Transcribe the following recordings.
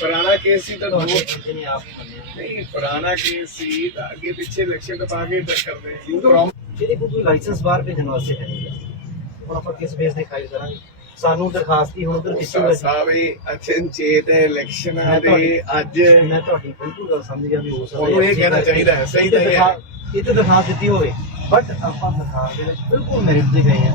ਪੁਰਾਣਾ ਕੇਸ ਸੀ ਤਾਂ ਦੋ। ਨਹੀਂ ਪੁਰਾਣਾ ਕੇਸ ਸੀ ਤਾਂ ਅੱਗੇ ਪਿੱਛੇ ਇਲੈਕਸ਼ਨ ਪਾ ਕੇ ਟੱਕਰਦੇ ਸੀ। ਪ੍ਰੋਮ ਜਿਹਦੇ ਕੋਲ ਕੋਈ ਲਾਇਸੈਂਸ ਬਾਹਰ ਭੇਜਣ ਵਾਸਤੇ ਹੈ ਨਹੀਂ। ਹੁਣ ਆਪਾਂ ਕਿਸ ਬੇਸ ਤੇ ਖਾਈ ਕਰਾਂਗੇ? ਸਾਨੂੰ ਦਰਖਾਸਤ ਹੀ ਹੁਣ ਉਧਰ ਦਿੱਤੀ ਹੋਈ? ਸੀ ਸਾਰੇ ਅਚਨਚੇਤ ਇਲੈਕਸ਼ਨਾਂ ਦੇ ਅੱਜ। ਮੈਂ ਤੁਹਾਡੀ ਬਿਲਕੁਲ ਗੱਲ ਸਮਝ ਗਿਆ ਵੀ ਹੋ ਸਕਦਾ ਉਹਨੂੰ ਇਹ ਕਹਿਣਾ ਚਾਹੀਦਾ ਹੈ, ਸਹੀ ਤਾਂ ਇਹ ਹੈ। ਇਹ ਤਾਂ ਦਰਖਾਸਤ ਦਿੱਤੀ ਹੋਵੇ। ਬਟ ਆਪਾਂ ਦਰਖਾਸਤ ਦੇ ਵਿੱਚ ਬਿਲਕੁਲ ਮੈਰਿਟ ਤੇ ਗਏ ਆ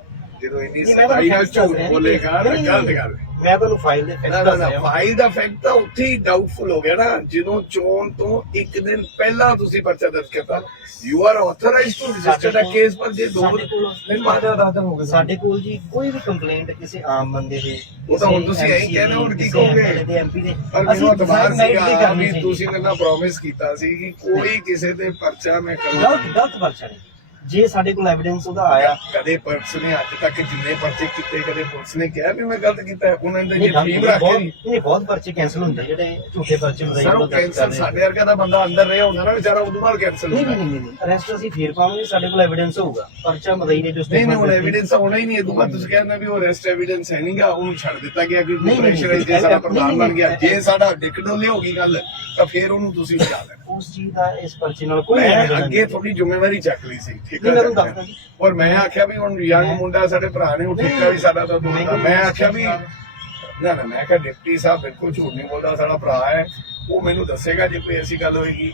ਜਦੋਂ ਇੰਨੀ ਨਹੀਂ, ਮੈਂ ਸਫ਼ਾਈ ਨਾਲ ਤੁਹਾਨੂੰ ਝੂਠ facts ਬੋਲੇਗਾ ਦੱਸ ਤਾਂ ਰਿਹਾ। ਗਲਤ ਗੱਲ ਹੈ ਮੈਂ ਤੁਹਾਨੂੰ ਫਾਈਲ ਦੇ ਨਾ ਫੈਕਟ ਨਾ ਦੱਸ ਨਾ ਰਿਹਾ ਫਾਈਲ ਦਾ ਫੈਕਟ ਤਾਂ ਉੱਥੇ ਹੀ ਡਾਊਟਫੁਲ ਹੋ ਗਿਆ ਨਾ ਜਦੋਂ ਚੋਣ ਤੋਂ ਇੱਕ ਦਿਨ ਪਹਿਲਾਂ ਤੁਸੀਂ ਪਰਚਾ ਦਰਜ ਕੀਤਾ you are authorised to register the case ਪਰ ਜੇ ਦੋ ਸਾਡੇ ਕੋਲ ਦਿਨ ਬਾਅਦ ਆਦਮ ਹੋ ਗਿਆ ਸਾਡੇ ਕੋਲ ਜੀ ਕੋਈ ਵੀ ਕੰਪਲੇਂਟ ਕਿਸੇ ਆਮ ਬੰਦੇ ਦੇ ਉਹ ਤਾਂ ਹੁਣ ਕਿਸੇ ਤੁਸੀਂ ਇਹੀ MC ਕਹਿੰਦੇ ਹੋ, ਹੁਣ ਕੀ ਕਿਸੇ ਕਹੋਗੇ? MLA ਦੇ ਐਮਪੀ ਦੇ ਪਰ ਮੈਨੂੰ ਅਤਬਾਰ decide merit ਤੇ ਸੀਗਾ ਕਰਨੀ ਵੀ ਸੀ। ਤੁਸੀਂ ਮੇਰੇ ਨਾਲ ਪ੍ਰੋਮਿਸ ਕੀਤਾ ਸੀ ਕਿ ਕੋਈ ਕਿਸੇ ਤੇ ਪਰਚਾ ਮੈਂ ਕਰੂੰਗਾ ਗਲਤ ਗਲਤ ਪਰਚਾ ਨਹੀਂ ਜੇ ਸਾਡੇ ਕੋਲ ਐਵੀਡੈਂਸ ਉਹਦਾ ਆਇਆ ਕਦੇ ਪੁਲਿਸ ਨੇ ਅੱਜ ਤੱਕ ਜਿੰਨੇ ਪਰਚੇ ਕੀਤੇ ਕਦੇ ਪੁਲਿਸ ਨੇ ਕਿਹਾ ਵੀ ਮੈਂ ਗਲਤ ਕੀਤਾ। ਉਹਨਾਂ ਨੇ ਜੇ ਫੀਮ ਰੱਖ ਕੇ ਨਹੀਂ ਬਹੁਤ ਪਰਚੇ ਕੈਨਸਲ ਹੁੰਦੇ ਜਿਹੜੇ ਝੂਠੇ ਪਰਚੇ ਹੁੰਦੇ ਸਰ ਕੈਂਸਲ ਸਾਡੇ ਵਰਗਾ ਦਾ ਬੰਦਾ ਅੰਦਰ ਰਿਹਾ ਹੁੰਦਾ ਨਾ ਵਿਚਾਰਾ ਉਦੋਂ ਬਾਅਦ ਕੈਂਸਲ ਨਹੀਂ ਨਹੀਂ ਨਹੀਂ ਅਰੈਸਟ ਅਸੀਂ ਫੇਰ ਪਾਵਾਂਗੇ ਸਾਡੇ ਕੋਲ ਐਵੀਡੈਂਸ ਹੋਊਗਾ ਪਰਚਾ ਮਦਈ ਨੇ ਜੋ ਨਹੀਂ ਨਹੀਂ ਹੁਣ। ਐਵੀਡੈਂਸ ਹੋਣਾ ਹੀ ਨਹੀਂ ਹੈ ਦੁਬਾਰਾ ਤੁਸੀਂ ਕਹਿੰਦੇ ਵੀ ਉਹ ਰੈਸਟ ਐਵੀਡੈਂਸ ਹੈ ਨਹੀਂਗਾ ਉਹਨੂੰ ਛੱਡ ਦਿੱਤਾ ਗਿਆ ਕਿ ਨਹੀਂ, ਨਹੀਂ, ਪ੍ਰੈਸ਼ਰ ਜੇ ਨਹੀਂ, ਸਾਡਾ ਪ੍ਰਧਾਨ ਬਣ ਗਿਆ। ਜੇ ਸਾਡਾ ਡਿਕਡੋਲੇ ਹੋ ਗਈ ਗੱਲ ਤਾਂ ਫੇਰ ਉਹਨੂੰ ਤੁਸੀਂ ਬਚਾ ਲੈਣਾ ਉਸ ਚੀਜ਼ ਦਾ ਇਸ ਪਰਚੇ ਨਾਲ ਕੋਈ ਮੈਂ ਅੱਗੇ। ਥੋੜੀ ਜ਼ਿੰਮੇਵਾਰੀ ਚੱਕ ਲਈ ਸੀ ਠੀਕ ਹੈ। ਔਰ ਮੈਂ ਆਖਿਆ ਵੀ ਹੁਣ ਯੰਗ ਮੁੰਡਾ ਸਾਡੇ ਭਰਾ ਨੇ ਉਹ ਠੇਕਾ ਵੀ ਸਾਡਾ ਤਾਂ ਦੋਦਾ ਮੈਂ ਆਖਿਆ ਵੀ ਨਾ ਨਾ ਮੈਂ ਕਿਹਾ ਡਿਪਟੀ ਸਾਹਿਬ ਬਿਲਕੁਲ ਝੂਠ ਨਹੀਂ ਬੋਲਦਾ ਸਾਡਾ ਭਰਾ ਹੈ ਉਹ ਮੈਨੂੰ ਦੱਸੇਗਾ ਜੇ ਕੋਈ ਐਸੀ ਗੱਲ ਹੋਏਗੀ।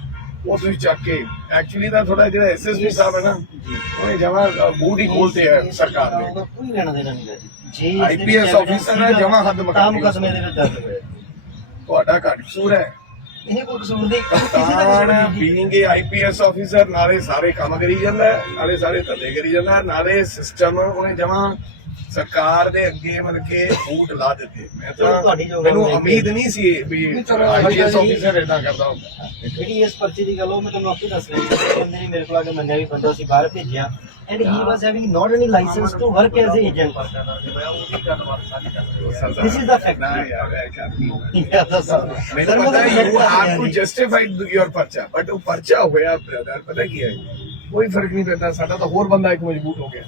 ਉਹ ਤੁਸੀਂ ਚੱਕ ਕੇ ਐਕਚੁਅਲੀ ਤਾਂ ਥੋੜਾ ਜਿਹੜਾ ਐਸਐਸਪੀ ਸਾਹਿਬ ਹੈ ਨਾ ਉਹਨੇ ਜਮਾ ਬੂਟ ਹੀ ਖੋਲਤੇ ਹੈ ਸਰਕਾਰ ਨੇ। ਕੋਈ ਲੈਣਾ ਦੇਣਾ ਨਹੀਂ ਹੈ ਜੀ। ਦੇ ਵਿੱਚ officer ਹੈ, ਜਮਾਂ ਹੱਦ ਮੁਕਾ ਤਾਂ ਦਿੱਤੀ। ਮੁਕੱਦਮੇ ਦੇ ਵਿੱਚ ਦਰਜ ਹੋਇਆ। ਤੁਹਾਡਾ ਘੱਟ ਕਸੂਰ ਹੈ। ਇਹ ਕੋਈ ਕਸੂਰ ਨਹੀਂ ਜੀ। ਬੀਇੰਗ ਏ ਆਈਪੀਐਸ ਆਫੀਸਰ ਨਾਲੇ ਸਾਰੇ ਕੰਮ ਕਰੀ ਜਾਂਦਾ ਨਾਲੇ ਸਾਰੇ ਧੰਦੇ ਕਰੀ ਜਾਂਦਾ ਨਾਲੇ ਸਿਸਟਮ ਉਹਨੇ ਜਮਾ ਸਰਕਾਰ ਦੇ ਅੱਗੇ ਮਤਲਬ ਕਿ ਬੂਟ ਲਾ ਦਿੱਤੇ। ਮੈਂ ਤਾਂ ਤੁਹਾਡੀ ਜੋ ਗੱਲ ਮੈਨੂੰ ਉਮੀਦ ਨਹੀਂ ਸੀ ਵੀ ਆਈਪੀਐਸ ਆਫੀਸਰ ਇਦਾਂ ਕਰਦਾ ਹੁੰਦਾ। ਜਿਹੜੀ ਇਸ ਪਰਚੇ ਦੀ ਗੱਲ ਉਹ ਮੈਂ ਤੁਹਾਨੂੰ ਆਪੇ ਦੱਸ ਰਿਹਾ ਸੀ ਬੰਦੇ ਨੇ ਮੇਰੇ ਕੋਲ ਆ ਕੇ ਮੰਗਿਆ ਵੀ ਬੰਦਾ ਸੀ ਬਾਹਰ ਭੇਜਿਆ। And he was having not any licence to work as a agent ਕਰਨੀ Yeah, that's all. ਮੈਨੂੰ ਪਤਾ you have to justified your ਪਰਚਾ। ਬਟ ਉਹ ਪਰਚਾ ਹੋਇਆ ਬ੍ਰਦਰ ਪਤਾ ਕੀ ਹੈ? ਕੋਈ ਫ਼ਰਕ ਨਹੀਂ ਪੈਂਦਾ ਸਾਡਾ ਤਾਂ ਹੋਰ ਬੰਦਾ ਇੱਕ ਮਜ਼ਬੂਤ ਹੋ ਗਿਆ।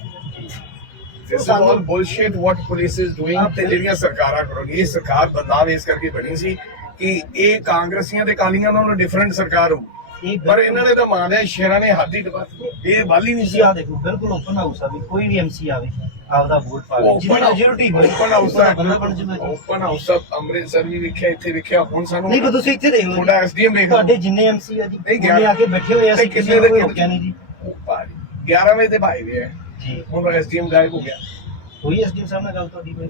This is all bullshit what police is doing ਤੇ ਜਿਹੜੀਆਂ ਸਰਕਾਰਾਂ ਕਰੋਗੇ ਇਹ ਸਰਕਾਰ ਬਦਲਾਵ ਇਸ ਕਰਕੇ ਬਣੀ ਸੀ ਕਿ ਇਹ ਕਾਂਗਰਸੀਆਂ ਤੇ ਕਾਲੀਆਂ ਨਾਲੋਂ ਡਿਫਰੈਂਟ ਸਰਕਾਰ ਹੋ ਇਹ ਪਰ ਇਹਨਾਂ ਨੇ ਤਾਂ ਮਾਰਿਆ ਸ਼ੇਰਾਂ ਨੇ ਹੱਥ ਹੀ। ਇਹ ਵਾਲੀ ਨਹੀਂ ਸੀ ਆ ਦੇਖੋ ਬਿਲਕੁਲ ਓਪਨ ਹਾਊਸ ਆ ਵੀ ਕੋਈ ਵੀ ਐਮਸੀ ਆਵੇ ਆਪਦਾ ਵੋਟ ਪਾਵੇ ਜਿਹਦੀ ਮੈਜੋਰਿਟੀ ਹੋਵੇ ਓਪਨ ਹਾਊਸ ਦਾ ਜਾਵੇ ਓਪਨ ਹਾਊਸ ਦਾ ਅੰਮ੍ਰਿਤਸਰ ਵੀ ਵੇਖਿਆ ਇੱਥੇ ਵੇਖਿਆ ਹੁਣ ਸਾਨੂੰ ਨਹੀਂ ਤੁਸੀਂ ਇੱਥੇ ਦੇਖ ਤੁਹਾਡਾ ਐਸਡੀਐਮ ਦੇਖ ਤੁਹਾਡੇ ਜਿੰਨੇ ਐਮਸੀ ਆ ਜੀ ਉਹਨੇ ਆ ਕੇ ਬੈਠੇ ਹੋਏ ਆ ਕਿਸੇ ਦੇ ਰੋਕਿਆ ਨਹੀਂ ਜੀ। ਉਹ ਭਾਈ 11 ਵਜੇ ਦੇ ਭਾਈ ਵੇ ਹੈ ਜੀ। ਹੁਣ ਐਸਡੀਐਮ ਗਾਇਬ ਹੋ ਗਿਆ। ਕੋਈ ਐਸਡੀਐਮ ਸਾਹਿਬ ਨਾਲ ਗੱਲ ਤੁਹਾਡੀ ਕੋਈ?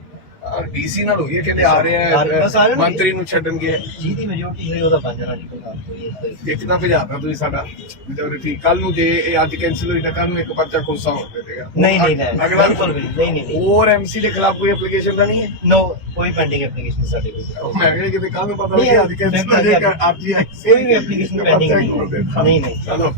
ਡੀਸੀ ਨਾਲ ਹੋਈ ਹੈ ਕਹਿੰਦੇ ਆ ਰਹੇ ਆ। ਮੰਤਰੀ ਨੂੰ ਛੱਡਣਗੇ। ਜਿਹਦੀ ਮੈਜੋਰਿਟੀ ਹੋਈ ਉਹਦਾ ਬਣ ਜਾਣਾ ਜੀ ਕੋਈ। ਇੱਕ ਨਾ ਭਜਾਤਾ ਤੁਸੀਂ ਸਾਡਾ ਮੈਜੋਰਿਟੀ ਕੱਲ ਨੂੰ ਜੇ ਇਹ ਅੱਜ ਕੈਨਸਲ ਹੋਈ ਤਾਂ ਕੱਲ ਨੂੰ ਇੱਕ ਪਰਚਾ ਖੁੱਸਾ ਹੋ ਜਾਵੇਗਾ ਨਹੀਂ ਨਹੀਂ ਨਹੀਂ ਅਗਲਾ ਨਹੀਂ ਨਹੀਂ ਹੋਰ ਐਮਸੀ ਦੇ ਖਿਲਾਫ ਕੋਈ ਐਪਲੀਕੇਸ਼ਨ ਤਾਂ ਨਹੀਂ ਹੈ? ਨੋ ਕੋਈ ਪੈਂਡਿੰਗ ਐਪਲੀਕੇਸ਼ਨ ਸਾਡੇ ਕੋਲ। ਮੈਂ ਕਿਹਾ ਕਿਤੇ ਕੱਲ ਨੂੰ ਪਤਾ ਲੱਗਿਆ ਅੱਜ ਕੈਨਸਲ ਹੋ ਜਾਏਗਾ ਅੱਜ ਹੀ ਕੋਈ ਐਪਲੀਕੇਸ਼ਨ ਪੈਂਡਿੰਗ ਨਹੀਂ। ਹੈ। ਨਹੀਂ ਨਹੀਂ। ਚਲੋ।